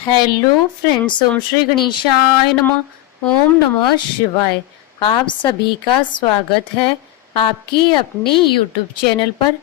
Hello friends, ओम श्री गणेशाय नमः। ओम नमः शिवाय। आप सभी का स्वागत है आपकी अपने यूट्यूब चैनल पर।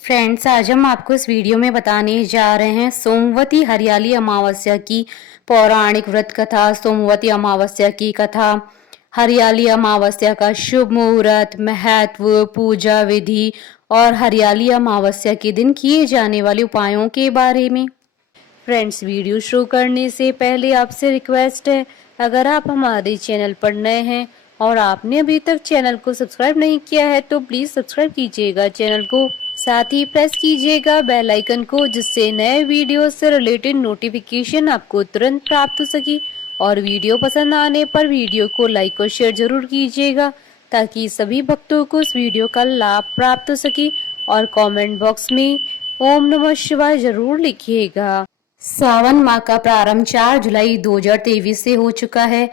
फ्रेंड्स, आज हम आपको इस वीडियो में बताने जा रहे हैं सोमवती हरियाली अमावस्या की पौराणिक व्रत कथा, सोमवती अमावस्या की कथा, हरियाली अमावस्या का शुभ मुहूर्त, महत्व, पूजा विधि और हरियाली अमावस्या के दिन किए जाने वाले उपायों के बारे में। फ्रेंड्स, वीडियो शुरू करने से पहले आपसे रिक्वेस्ट है, अगर आप हमारे चैनल पर नए हैं और आपने अभी तक चैनल को सब्सक्राइब नहीं किया है तो प्लीज सब्सक्राइब कीजिएगा चैनल को, साथ ही प्रेस कीजिएगा बेल आइकन को, जिससे नए वीडियो से रिलेटेड नोटिफिकेशन आपको तुरंत प्राप्त हो सके। और वीडियो पसंद आने पर वीडियो को लाइक और शेयर जरूर कीजिएगा ताकि सभी भक्तों को इस वीडियो का लाभ प्राप्त हो सके। और कमेंट बॉक्स में ओम नमः शिवाय जरूर लिखिएगा। सावन माह का प्रारंभ 4 जुलाई 2023 से हो चुका है।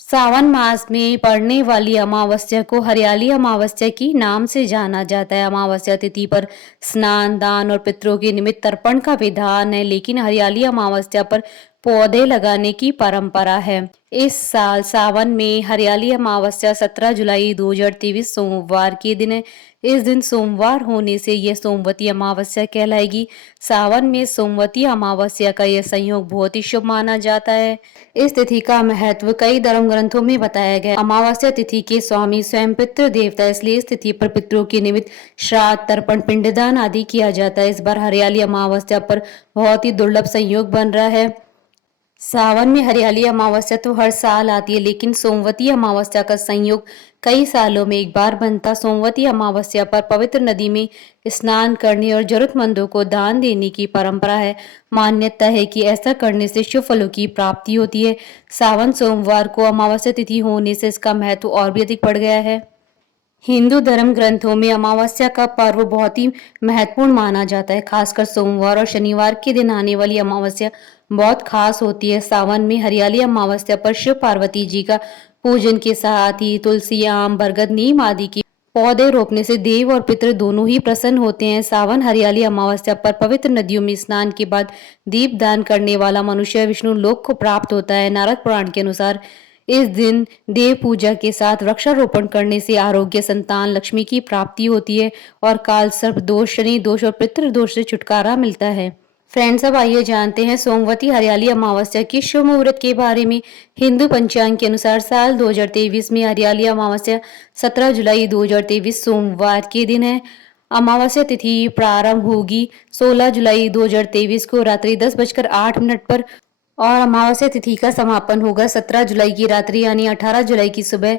सावन मास में पड़ने वाली अमावस्या को हरियाली अमावस्या की नाम से जाना जाता है। अमावस्या तिथि पर स्नान, दान और पितरों के निमित्त तर्पण का विधान है, लेकिन हरियाली अमावस्या पर पौधे लगाने की परंपरा है। इस साल सावन में हरियाली अमावस्या 17 जुलाई 2023 सोमवार के दिन है। इस दिन सोमवार होने से यह सोमवती अमावस्या कहलाएगी। सावन में सोमवती अमावस्या का यह संयोग बहुत ही शुभ माना जाता है। इस तिथि का महत्व कई धर्म ग्रंथों में बताया गया। अमावस्या तिथि के स्वामी स्वयं पितृ देवता, इसलिए इस तिथि पर पितरों के निमित्त श्राद्ध, तर्पण, पिंडदान आदि किया जाता है। इस बार हरियाली अमावस्या पर बहुत ही दुर्लभ संयोग बन रहा है। सावन में हरियाली अमावस्या तो हर साल आती है, लेकिन सोमवती अमावस्या का संयोग कई सालों में एक बार बनता। सोमवती अमावस्या पर पवित्र नदी में स्नान करने और जरूरतमंदों को दान देने की परंपरा है। मान्यता है कि ऐसा करने से शुभ फलों की प्राप्ति होती है। सावन सोमवार को अमावस्या तिथि होने से इसका महत्व और भी अधिक बढ़ गया है। हिंदू धर्म ग्रंथों में अमावस्या का पर्व बहुत ही महत्वपूर्ण माना जाता है। खासकर सोमवार और शनिवार के दिन आने वाली अमावस्या बहुत खास होती है। सावन में हरियाली अमावस्या पर शिव पार्वती जी का पूजन के साथ ही तुलसी, आम, बरगद, नीम आदि के पौधे रोपने से देव और पितृ दोनों ही प्रसन्न होते हैं। सावन हरियाली अमावस्या पर पवित्र नदियों में स्नान के बाद दीप दान करने वाला मनुष्य विष्णु लोक को प्राप्त होता है। नारद पुराण के अनुसार इस दिन देव पूजा के साथ वृक्षारोपण करने से आरोग्य, संतान, लक्ष्मी की प्राप्ति होती है और काल सर्प दोष, शनि दोष और पितृ दोष से छुटकारा मिलता है। फ्रेंड्स, अब आइए जानते हैं सोमवती हरियाली अमावस्या की शुभ मुहूर्त के बारे में। हिंदू पंचांग के अनुसार साल 2023 में हरियाली अमावस्या 17 जुलाई 2023 सोमवार के दिन है। अमावस्या तिथि प्रारंभ होगी 16 जुलाई 2023 को रात्रि 10:08 पर और अमावस्या तिथि का समापन होगा 17 जुलाई की रात्रि यानी 18 जुलाई की सुबह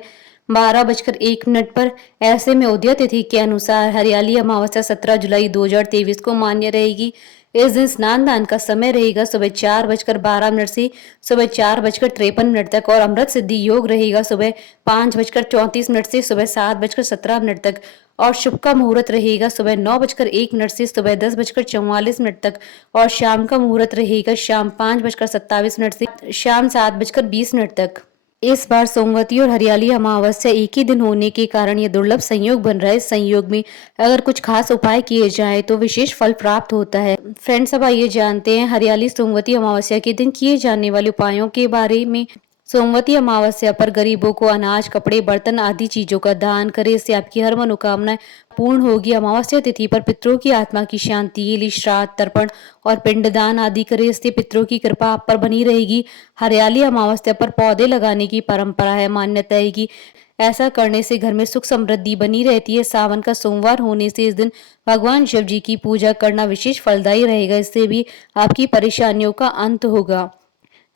12:01 पर। ऐसे में उदय तिथि के अनुसार हरियाली अमावस्या 17 जुलाई 2023 को मान्य रहेगी। इस दिन स्नान दान का समय रहेगा सुबह 4:12 से सुबह 4:53 तक और अमृत सिद्धि योग रहेगा सुबह 5:34 से सुबह 7:17 तक और शुभ का मुहूर्त रहेगा सुबह 9:01 से सुबह 10:44 तक और शाम का मुहूर्त रहेगा शाम 5:27 से शाम 7:20 तक। इस बार सोमवती और हरियाली अमावस्या एक ही दिन होने के कारण यह दुर्लभ संयोग बन रहा है। इस संयोग में अगर कुछ खास उपाय किए जाएं तो विशेष फल प्राप्त होता है। फ्रेंड्स, अब आइए जानते हैं हरियाली सोमवती अमावस्या के दिन किए जाने वाले उपायों के बारे में। सोमवती अमावस्या पर गरीबों को अनाज, कपड़े, बर्तन आदि चीजों का दान करें, इससे आपकी हर मनोकामनाएं पूर्ण होगी। अमावस्या तिथि पर पितरों की आत्मा की शांति के लिए श्राद्ध, तर्पण और पिंडदान आदि करें, इससे पितरों की कृपा आप पर बनी रहेगी। हरियाली अमावस्या पर पौधे लगाने की परंपरा है। मान्यता है कि ऐसा करने से घर में सुख समृद्धि बनी रहती है। सावन का सोमवार होने से इस दिन भगवान शिव जी की पूजा करना विशेष फलदायी रहेगा। इससे भी आपकी परेशानियों का अंत होगा।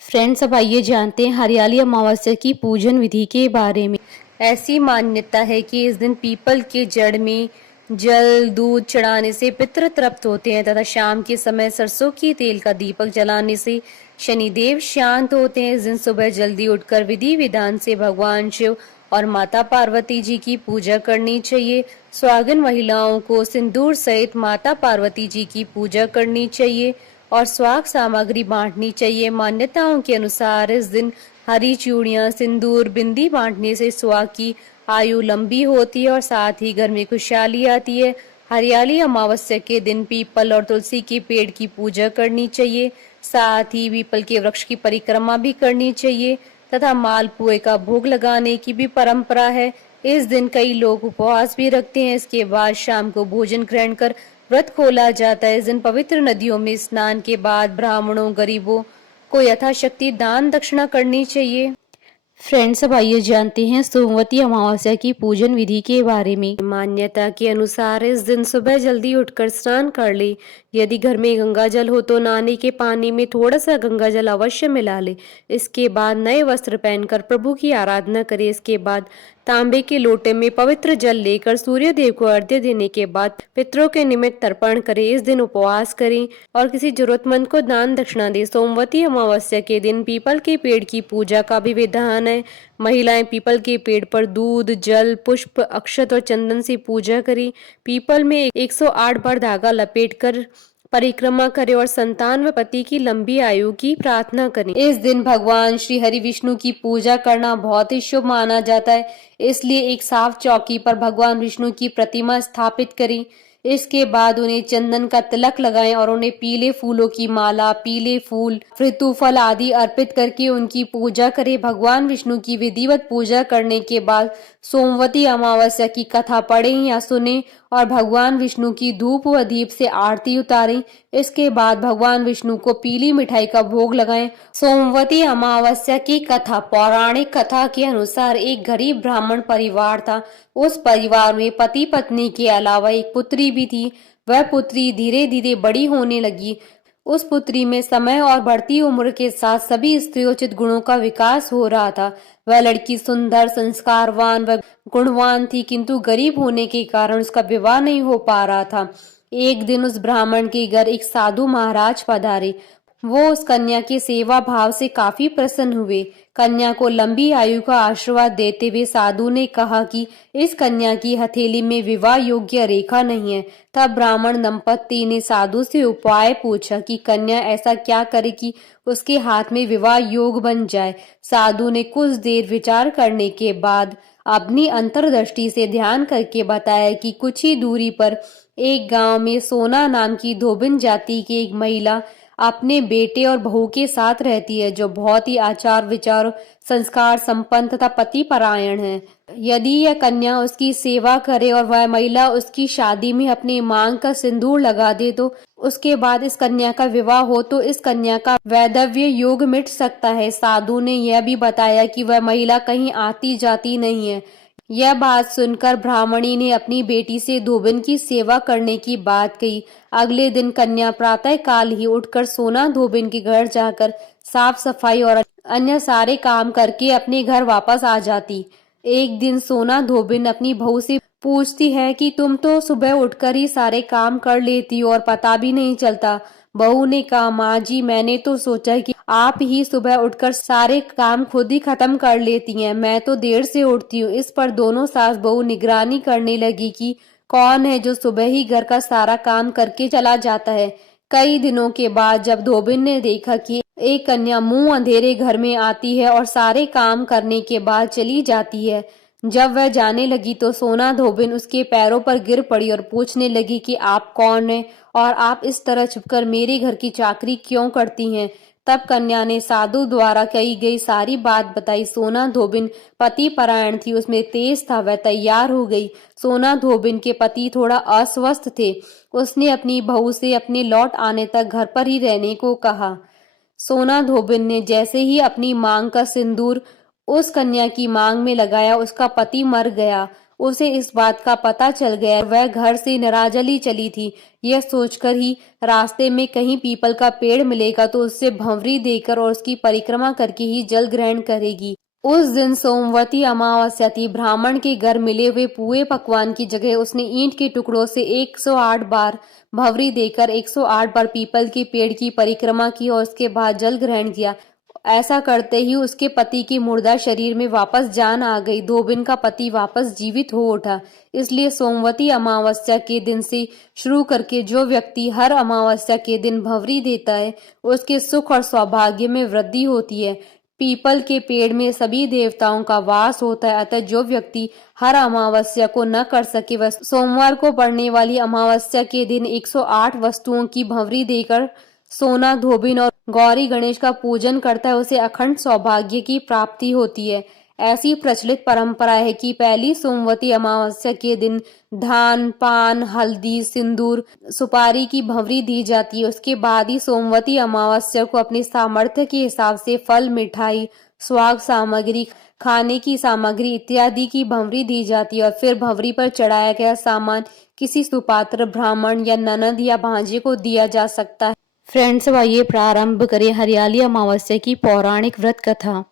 फ्रेंड्स, अब आइए जानते हैं हरियाली अमावस्या की पूजन विधि के बारे में। ऐसी मान्यता है कि इस दिन पीपल के जड़ में जल, दूध चढ़ाने से पितृ तृप्त होते हैं तथा शाम के समय सरसों की तेल का दीपक जलाने से शनिदेव शांत होते हैं। इस दिन सुबह जल्दी उठकर विधि विधान से भगवान शिव और माता पार्वती जी की पूजा करनी चाहिए। सुहागिन महिलाओं को सिंदूर सहित माता पार्वती जी की पूजा करनी चाहिए और स्वाग सामग्री बांटनी चाहिए। मान्यताओं के अनुसार इस दिन हरी चूड़ियां, सिंदूर, बिंदी बांटने से सुहाग की आयु लंबी होती है और साथ ही घर में खुशहाली आती है। हरियाली अमावस्या के दिन पीपल और तुलसी के पेड़ की पूजा करनी चाहिए। साथ ही पीपल के वृक्ष की परिक्रमा भी करनी चाहिए तथा मालपुए का भोग लगाने की भी परंपरा है। इस दिन कई लोग उपवास भी रखते हैं। इसके बाद शाम को भोजन ग्रहण कर व्रत खोला जाता है। इस दिन पवित्र नदियों में स्नान के बाद ब्राह्मणों, गरीबों को यथाशक्ति दान दक्षिणा करनी चाहिए। फ्रेंड्स, अब आइए जानते हैं सोमवती अमावस्या की पूजन विधि के बारे में। मान्यता के अनुसार इस दिन सुबह जल्दी उठकर स्नान कर ले। यदि घर में गंगा जल हो तो नहाने के पानी में थोड़ा सा गंगा जल अवश्य मिला ले। इसके बाद नए वस्त्र पहनकर प्रभु की आराधना करें। इसके बाद तांबे के लोटे में पवित्र जल लेकर सूर्य देव को अर्घ्य देने के बाद पितरों के निमित्त तर्पण करें। इस दिन उपवास करें और किसी जरूरतमंद को दान दक्षिणा दें। सोमवती अमावस्या के दिन पीपल के पेड़ की पूजा का भी विधान है। महिलाएं पीपल के पेड़ पर दूध, जल, पुष्प, अक्षत और चंदन से पूजा करें। पीपल में 108 बार धागा लपेटकर परिक्रमा करें और संतान व पति की लंबी आयु की प्रार्थना करें। इस दिन भगवान श्री हरि विष्णु की पूजा करना बहुत ही शुभ माना जाता है। इसलिए एक साफ चौकी पर भगवान विष्णु की प्रतिमा स्थापित करें। इसके बाद उन्हें चंदन का तिलक लगाएं और उन्हें पीले फूलों की माला, पीले फूल, ऋतु फल आदि अर्पित करके उनकी पूजा करें। भगवान विष्णु की विधिवत पूजा करने के बाद सोमवती अमावस्या की कथा पढ़ें या सुनें और भगवान विष्णु की धूप व दीप से आरती उतारें। इसके बाद भगवान विष्णु को पीली मिठाई का भोग लगाएं। सोमवती अमावस्या की कथा। पौराणिक कथा के अनुसार एक गरीब ब्राह्मण परिवार था। उस परिवार में पति पत्नी के अलावा एक पुत्री भी थी। वह पुत्री धीरे धीरे बड़ी होने लगी। उस पुत्री में समय और बढ़ती उम्र के साथ सभी स्त्रियोचित गुणों का विकास हो रहा था। वह लड़की सुंदर, संस्कारवान व गुणवान थी, किंतु गरीब होने के कारण उसका विवाह नहीं हो पा रहा था। एक दिन उस ब्राह्मण के घर एक साधु महाराज पधारे। वो उस कन्या के सेवा भाव से काफी प्रसन्न हुए। कन्या को लंबी आयु का आशीर्वाद देते हुए साधु ने कहा कि इस कन्या की हथेली में विवाह योग्य रेखा नहीं है। तब ब्राह्मण दंपति ने साधु से उपाय पूछा कि कन्या ऐसा क्या करे कि उसके हाथ में विवाह योग बन जाए। साधु ने कुछ देर विचार करने के बाद अपनी अंतर्दृष्टि से ध्यान करके बताया कि कुछ ही दूरी पर एक गांव में सोना नाम की धोबिन जाति की एक महिला अपने बेटे और बहू के साथ रहती है, जो बहुत ही आचार विचार, संस्कार संपन्न तथा पति परायण है। यदि यह कन्या उसकी सेवा करे और वह महिला उसकी शादी में अपनी मांग का सिंदूर लगा दे तो उसके बाद इस कन्या का विवाह हो तो इस कन्या का वैधव्य योग मिट सकता है। साधु ने यह भी बताया कि वह महिला कहीं आती जाती नहीं है। यह बात सुनकर ब्राह्मणी ने अपनी बेटी से धोबिन की सेवा करने की बात कही। अगले दिन कन्या प्रातः काल ही उठकर सोना धोबिन के घर जाकर साफ सफाई और अन्य सारे काम करके अपने घर वापस आ जाती। एक दिन सोना धोबिन अपनी बहू से पूछती है कि तुम तो सुबह उठकर ही सारे काम कर लेती हो और पता भी नहीं चलता। बहू ने कहा, माँ जी, मैंने तो सोचा कि आप ही सुबह उठकर सारे काम खुद ही खत्म कर लेती हैं। मैं तो देर से उठती हूँ। इस पर दोनों सास बहू निगरानी करने लगी कि कौन है जो सुबह ही घर का सारा काम करके चला जाता है। कई दिनों के बाद जब धोबिन ने देखा कि एक कन्या मुंह अंधेरे घर में आती है और सारे काम करने के बाद चली जाती है, जब वह जाने लगी तो सोना धोबिन उसके पैरों पर गिर पड़ी और पूछने लगी कि आप कौन हैं और आप इस तरह छुपकर मेरे घर की चाकरी क्यों करती हैं। तब कन्या ने साधु द्वारा कही गई सारी बात बताई। सोना धोबिन पति परायण थी, उसमें तेज था, वह तैयार हो गई। सोना धोबिन के पति थोड़ा अस्वस्थ थे। उसने अपनी बहू से अपने लौट आने तक घर पर ही रहने को कहा। सोना धोबिन ने जैसे ही अपनी मांग का सिंदूर उस कन्या की मांग में लगाया, उसका पति मर गया। उसे इस बात का पता चल गया। वह घर से निराजली चली थी। यह सोचकर ही रास्ते में कहीं पीपल का पेड़ मिलेगा तो उससे भंवरी देकर और उसकी परिक्रमा करके ही जल ग्रहण करेगी। उस दिन सोमवती अमावस्या थी। ब्राह्मण के घर मिले हुए पुए पकवान की जगह उसने ईंट के टुकड़ों से 108 बार भंवरी देकर 108 बार पीपल के पेड़ की परिक्रमा की और उसके बाद जल ग्रहण किया। ऐसा करते ही उसके पति की मुर्दा शरीर में वापस जान आ गई। धोबिन का पति वापस जीवित हो उठा। इसलिए सोमवती अमावस्या के दिन से शुरू करके जो व्यक्ति हर अमावस्या के दिन भंवरी देता है, उसके सुख और सौभाग्य में वृद्धि होती है। पीपल के पेड़ में सभी देवताओं का वास होता है, अतः जो व्यक्ति हर अमावस्या को न कर सके वह सोमवार को पड़ने वाली अमावस्या के दिन 108 वस्तुओं की भंवरी देकर सोना, धोबिन और गौरी गणेश का पूजन करता है, उसे अखंड सौभाग्य की प्राप्ति होती है। ऐसी प्रचलित परंपरा है कि पहली सोमवती अमावस्या के दिन धान, पान, हल्दी, सिंदूर, सुपारी की भंवरी दी जाती है। उसके बाद ही सोमवती अमावस्या को अपने सामर्थ्य के हिसाब से फल, मिठाई, स्वाग सामग्री, खाने की सामग्री इत्यादि की भंवरी दी जाती है और फिर भंवरी पर चढ़ाया गया सामान किसी सुपात्र, ब्राह्मण या ननद या भांजे को दिया जा सकता है। फ्रेंड्स, आइए प्रारंभ करें हरियाली अमावस्या की पौराणिक व्रत कथा।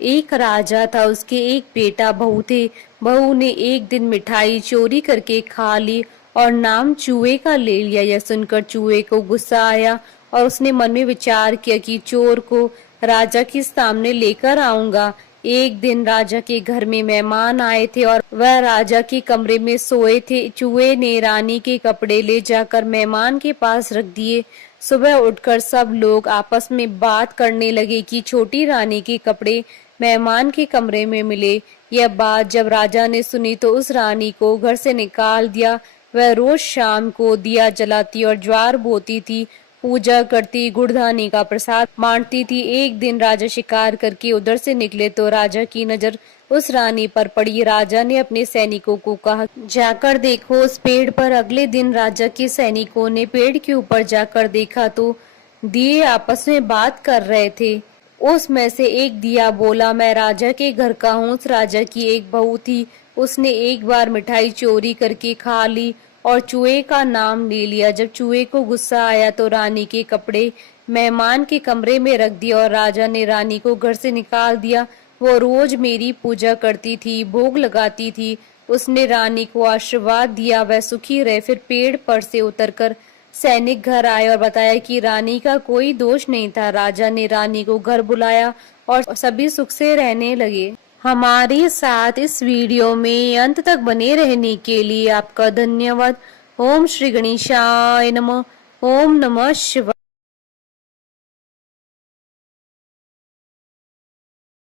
एक राजा था, उसके एक बेटा बहू थे। बहू ने एक दिन मिठाई चोरी करके खा ली और नाम चूहे का ले लिया। यह सुनकर चूहे को गुस्सा आया और उसने मन में विचार किया कि चोर को राजा के सामने लेकर आऊंगा। एक दिन राजा के घर में मेहमान आए थे और वह राजा के कमरे में सोए थे। चूहे ने रानी के कपड़े ले जाकर मेहमान के पास रख दिए। सुबह उठकर सब लोग आपस में बात करने लगे कि छोटी रानी के कपड़े मेहमान के कमरे में मिले। यह बात जब राजा ने सुनी तो उस रानी को घर से निकाल दिया। वह रोज शाम को दिया जलाती और ज्वार बोती थी, पूजा करती, गुड़धानी का प्रसाद बांटती थी। एक दिन राजा शिकार करके उधर से निकले तो राजा की नजर उस रानी पर पड़ी। राजा ने अपने सैनिकों को कहा, जाकर देखो उस पेड़ पर। अगले दिन राजा के सैनिकों ने पेड़ के ऊपर जाकर देखा तो दिए आपस में बात कर रहे थे। उसमें से एक दिया बोला, मैं राजा के घर का हूँ। उस राजा की एक बहू थी, उसने एक बार मिठाई चोरी करके खा ली और चूहे का नाम ले लिया। जब चूहे को गुस्सा आया तो रानी के कपड़े मेहमान के कमरे में रख दिया और राजा ने रानी को घर से निकाल दिया। वो रोज मेरी पूजा करती थी, भोग लगाती थी। उसने रानी को आशीर्वाद दिया, वह सुखी रहे। फिर पेड़ पर से उतरकर सैनिक घर आए और बताया कि रानी का कोई दोष नहीं था। राजा ने रानी को घर बुलाया और सभी सुख से रहने लगे। हमारे साथ इस वीडियो में अंत तक बने रहने के लिए आपका धन्यवाद। ओम श्री गणेशाय नमः। ओम नमः शिवाय।